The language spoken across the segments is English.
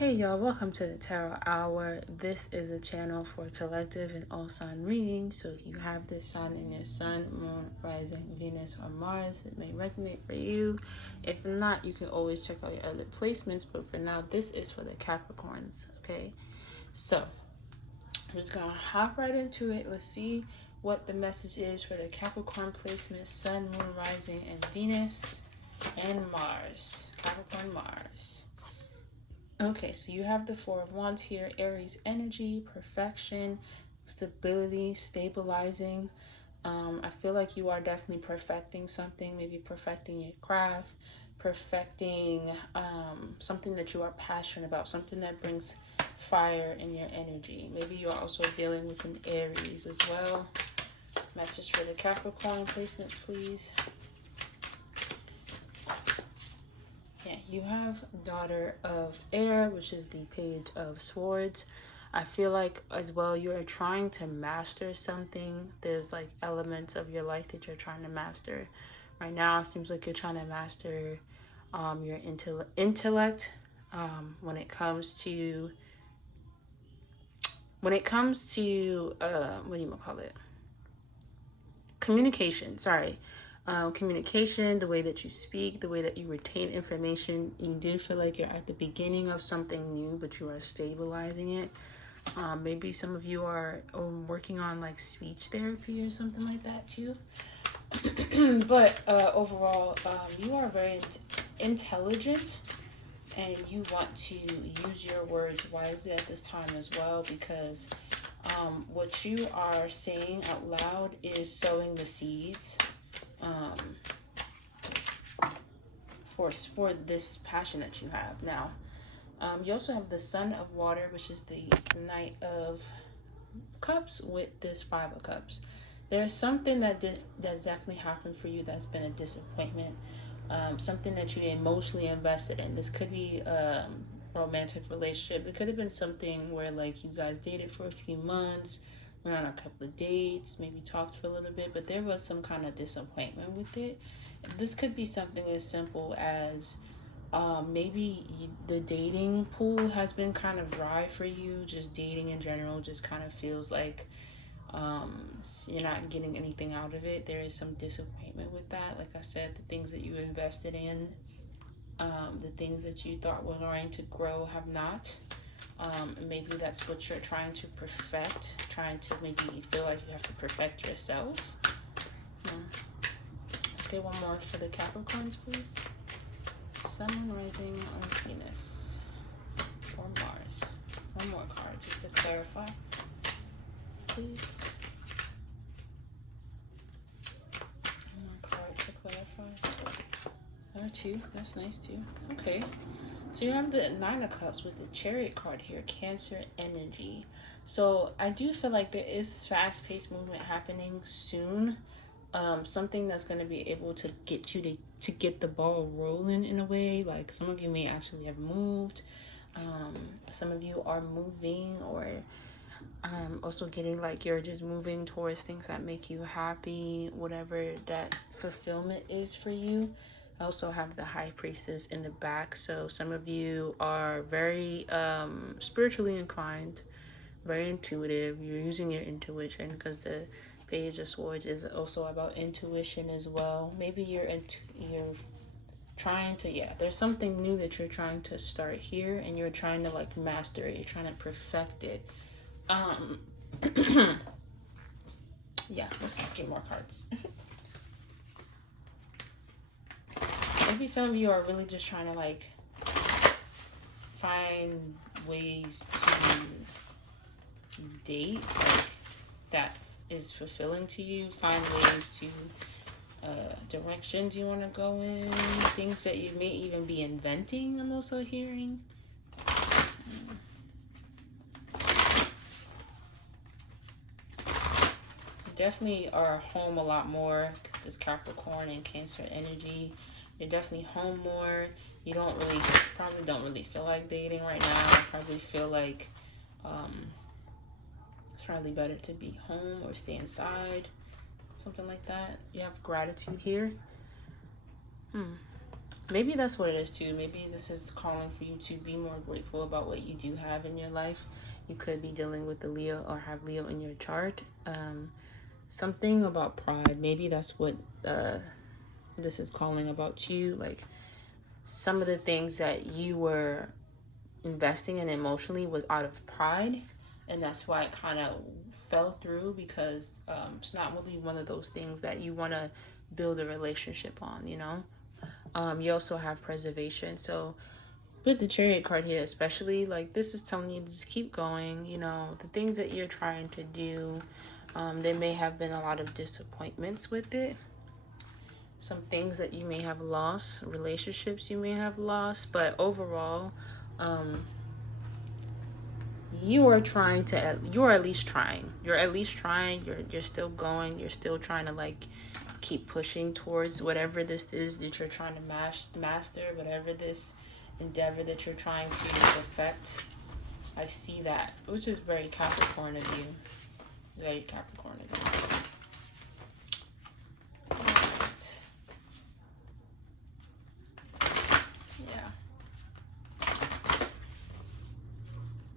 Hey y'all, welcome to the Tarot Hour. This is a channel for collective and all sign reading. So if you have this sign in your sun, moon, rising, Venus, or Mars, it may resonate for you. If not, you can always check out your other placements. But for now, this is for the Capricorns, okay? So I'm just gonna hop right into it. Let's see what the message is for the Capricorn placement, sun, moon, rising, and Venus, and Mars. Capricorn, Mars. Okay, so you have the Four of Wands here, Aries energy, perfection, stability, stabilizing. I feel like you are definitely perfecting something, maybe perfecting your craft, perfecting something that you are passionate about, something that brings fire in your energy. Maybe you're also dealing with an Aries as well. Message for the Capricorn placements, please. Yeah, you have Daughter of Air, which is the Page of Swords. I feel like as well you're trying to master something. There's like elements of your life that you're trying to master. Right now it seems like you're trying to master your intellect when it comes to what do you call it? Communication, sorry. Communication, the way that you speak, the way that you retain information. You do feel like you're at the beginning of something new, but you are stabilizing it. Maybe some of you are working on like speech therapy or something like that too. But overall, you are very intelligent, and you want to use your words wisely at this time as well, because what you are saying out loud is sowing the seeds for this passion that you have. Now, you also have the Sun of Water, which is the Knight of Cups with this Five of Cups. There's something that's definitely happened for you that's been a disappointment. Something that you emotionally invested in. This could be romantic relationship. It could have been something where like you guys dated for a few months, went on a couple of dates, maybe talked for a little bit, but there was some kind of disappointment with it. This could be something as simple as maybe the dating pool has been kind of dry for you. Just dating in general just kind of feels like you're not getting anything out of it. There is some disappointment with that. Like I said, the things that you invested in, the things that you thought were going to grow have not. Maybe that's what you're trying to perfect, trying to maybe feel like you have to perfect yourself. Let's get one more for the Capricorns, please. Sun, rising on Venus or Mars. One more card just to clarify, please. One more card to clarify. There are two. That's nice too. Okay. So you have the Nine of Cups with the Chariot card here, Cancer energy. So I do feel like there is fast-paced movement happening soon. Something that's going to be able to get you to get the ball rolling in a way. Like some of you may actually have moved. Some of you are moving, or also getting like you're just moving towards things that make you happy, whatever that fulfillment is for you. I also have the High Priestess in the back. So some of you are very spiritually inclined, very intuitive. You're using your intuition, because the Page of Swords is also about intuition as well. Maybe you're trying to, there's something new that you're trying to start here, and you're trying to like master it. You're trying to perfect it. Yeah, let's just get more cards. Maybe some of you are really just trying to like find ways to date, like that is fulfilling to you. Find ways to directions you want to go in, things that you may even be inventing. I'm also hearing. You definitely are home a lot more. This Capricorn and Cancer energy. You're definitely home more. You probably don't really feel like dating right now. I probably feel like it's probably better to be home or stay inside, something like that. You have gratitude here. Maybe that's what it is too. Maybe this is calling for you to be more grateful about what you do have in your life. You could be dealing with the Leo or have Leo in your chart. Something about pride. Maybe that's what this is calling about you. Like some of the things that you were investing in emotionally was out of pride, and that's why it kind of fell through, because it's not really one of those things that you want to build a relationship on, you know. You also have preservation. So with the Chariot card here especially, like this is telling you to just keep going, you know, the things that you're trying to do. There may have been a lot of disappointments with it, some things that you may have lost, relationships you may have lost, but overall, you are trying to, you're at least trying. You're still going. You're still trying to like keep pushing towards whatever this is that you're trying to master, whatever this endeavor that you're trying to perfect. I see that, which is very Capricorn of you. Very Capricorn of you.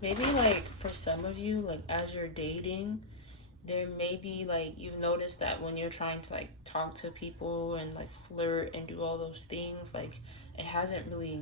Maybe like for some of you, like as you're dating, there may be like you've noticed that when you're trying to like talk to people and like flirt and do all those things, like it hasn't really,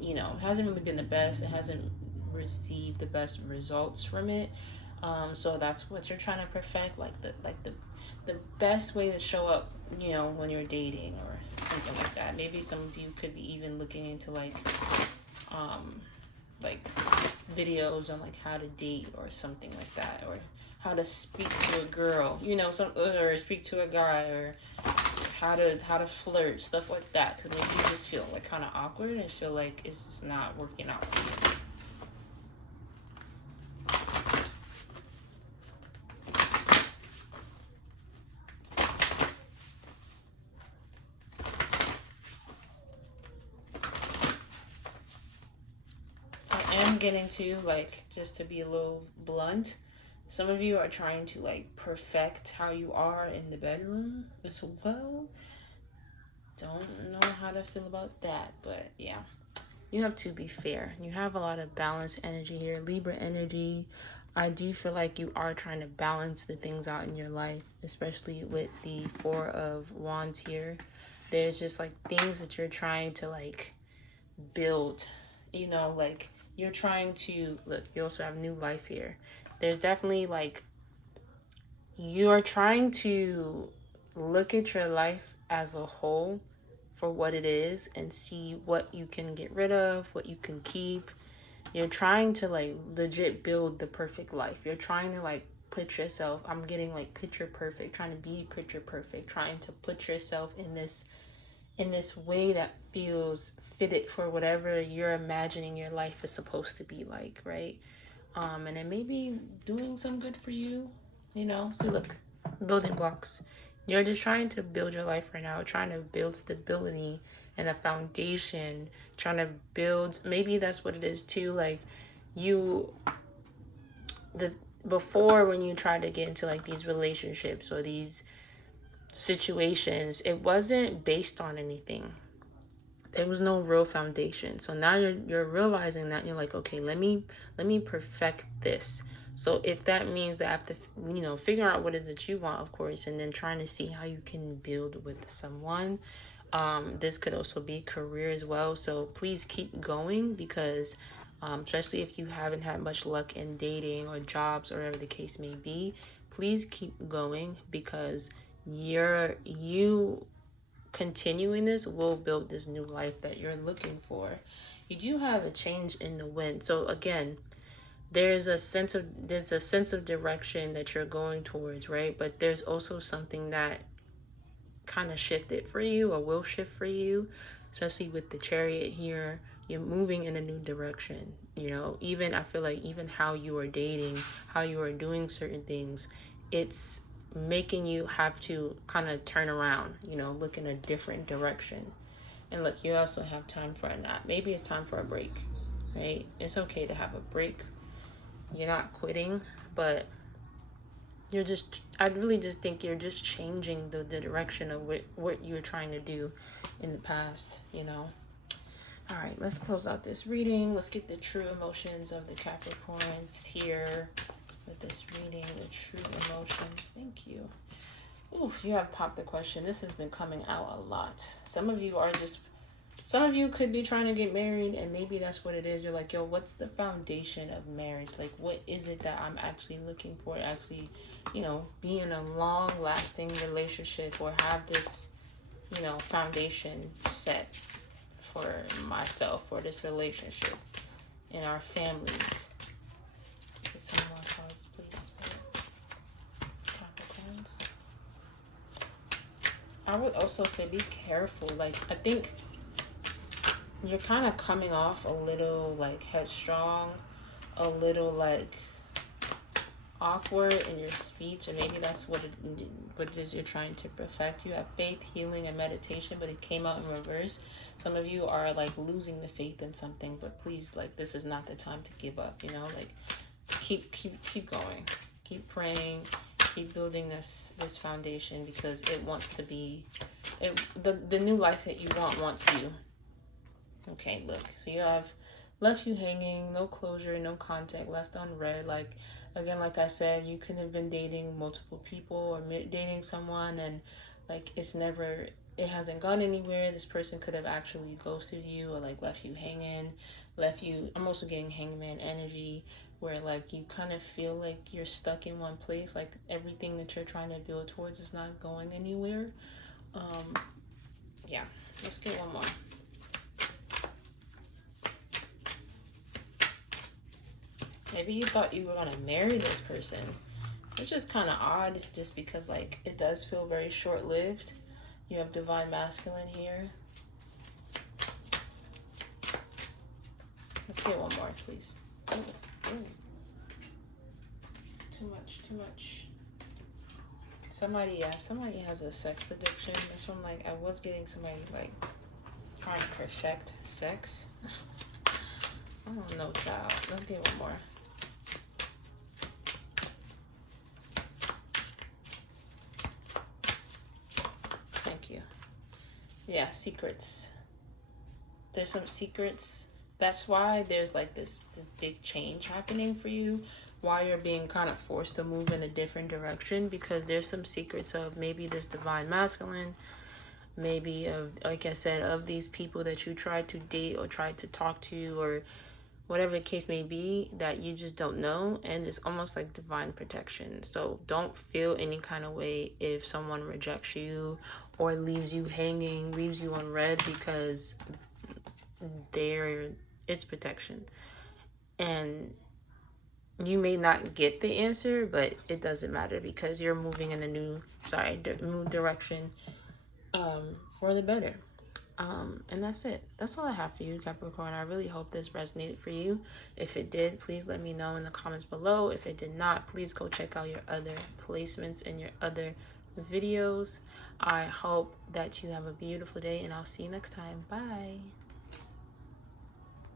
you know, it hasn't really been the best. It hasn't received the best results from it. So that's what you're trying to perfect, like the best way to show up, you know, when you're dating or something like that. Maybe some of you could be even looking into like videos on like how to date or something like that, or how to speak to a girl, you know, some, or speak to a guy, or how to flirt, stuff like that. Because maybe you just feel like kind of awkward and feel like it's just not working out for you. Getting to, like, just to be a little blunt, some of you are trying to like perfect how you are in the bedroom as well. Don't know how to feel about that, but yeah, you have to be fair. You have a lot of balanced energy here, Libra energy. I do feel like you are trying to balance the things out in your life, especially with the Four of Wands here. There's just like things that you're trying to like build, you know, like you're trying to look. You also have new life here. There's definitely like you're trying to look at your life as a whole for what it is and see what you can get rid of, what you can keep. You're trying to like legit build the perfect life. You're trying to like put yourself, I'm getting like picture perfect, trying to be picture perfect, trying to put yourself in this way that feels fitted for whatever you're imagining your life is supposed to be like, right? And it may be doing some good for you, you know. So look, building blocks. You're just trying to build your life right now, trying to build stability and a foundation, trying to build, maybe that's what it is too, like you, the before when you try to get into like these relationships or these situations, it wasn't based on anything. There was no real foundation. So now you're realizing that, you're like, okay, let me perfect this. So if that means that I have to, you know, figure out what it is that you want, of course, and then trying to see how you can build with someone. This could also be career as well. So please keep going, because especially if you haven't had much luck in dating or jobs or whatever the case may be, please keep going, because you continuing this will build this new life that you're looking for. You do have a change in the wind. So again, there's a sense of direction that you're going towards, right? But there's also something that kind of shifted for you or will shift for you, especially with the Chariot here. You're moving in a new direction, you know. Even I feel like even how you are dating, how you are doing certain things, it's making you have to kind of turn around, you know, look in a different direction. And look, you also have time for a nap. Maybe it's time for a break, right? It's okay to have a break. You're not quitting, but you're just, I really just think you're just changing the direction of what you were trying to do in the past, you know. All right, let's close out this reading. Let's get the true emotions of the Capricorns here with this reading, the true emotions. Thank you. Oof, you have popped the question. This has been coming out a lot. Some of you could be trying to get married, and maybe that's what it is. You're like, yo, what's the foundation of marriage? Like, what is it that I'm actually looking for? Actually, you know, be in a long lasting relationship, or have this, you know, foundation set for myself, for this relationship, in our families. Get some more cards, please. Capricorns. I would also say be careful. Like, I think you're kind of coming off a little like headstrong, a little like awkward in your speech, and maybe that's what it is you're trying to perfect. You have faith, healing, and meditation, but it came out in reverse. Some of you are like losing the faith in something, but please, like, this is not the time to give up, you know. Like, keep going, keep praying, keep building this foundation, because it wants to be the new life that you wants you. Okay, look, so you have left you hanging, no closure, no contact, left on red. Like, again, like I said, you could have been dating multiple people or dating someone, and like it hasn't gone anywhere. This person could have actually ghosted you, or like left you hanging, I'm also getting hangman energy, where like you kind of feel like you're stuck in one place, like everything that you're trying to build towards is not going anywhere. Yeah, let's get one more. Maybe you thought you were going to marry this person, which is kind of odd, just because like it does feel very short-lived. You have divine masculine here. Let's get one more, please. Ooh. Too much. Somebody has a sex addiction. This one, like, I was getting somebody like trying to perfect sex. I don't know, child. Let's get one more. Thank you. Yeah, secrets. There's some secrets. That's why there's like this big change happening for you, why you're being kind of forced to move in a different direction, because there's some secrets of maybe this divine masculine, maybe of, like I said, of these people that you tried to date or tried to talk to, or whatever the case may be, that you just don't know, and it's almost like divine protection. So don't feel any kind of way if someone rejects you or leaves you hanging, leaves you on red, because it's protection. And you may not get the answer, but it doesn't matter, because you're moving in a new direction for the better. And that's it. That's all I have for you, Capricorn. I really hope this resonated for you. If it did, please let me know in the comments below. If it did not, please go check out your other placements and your other videos. I hope that you have a beautiful day, and I'll see you next time. Bye.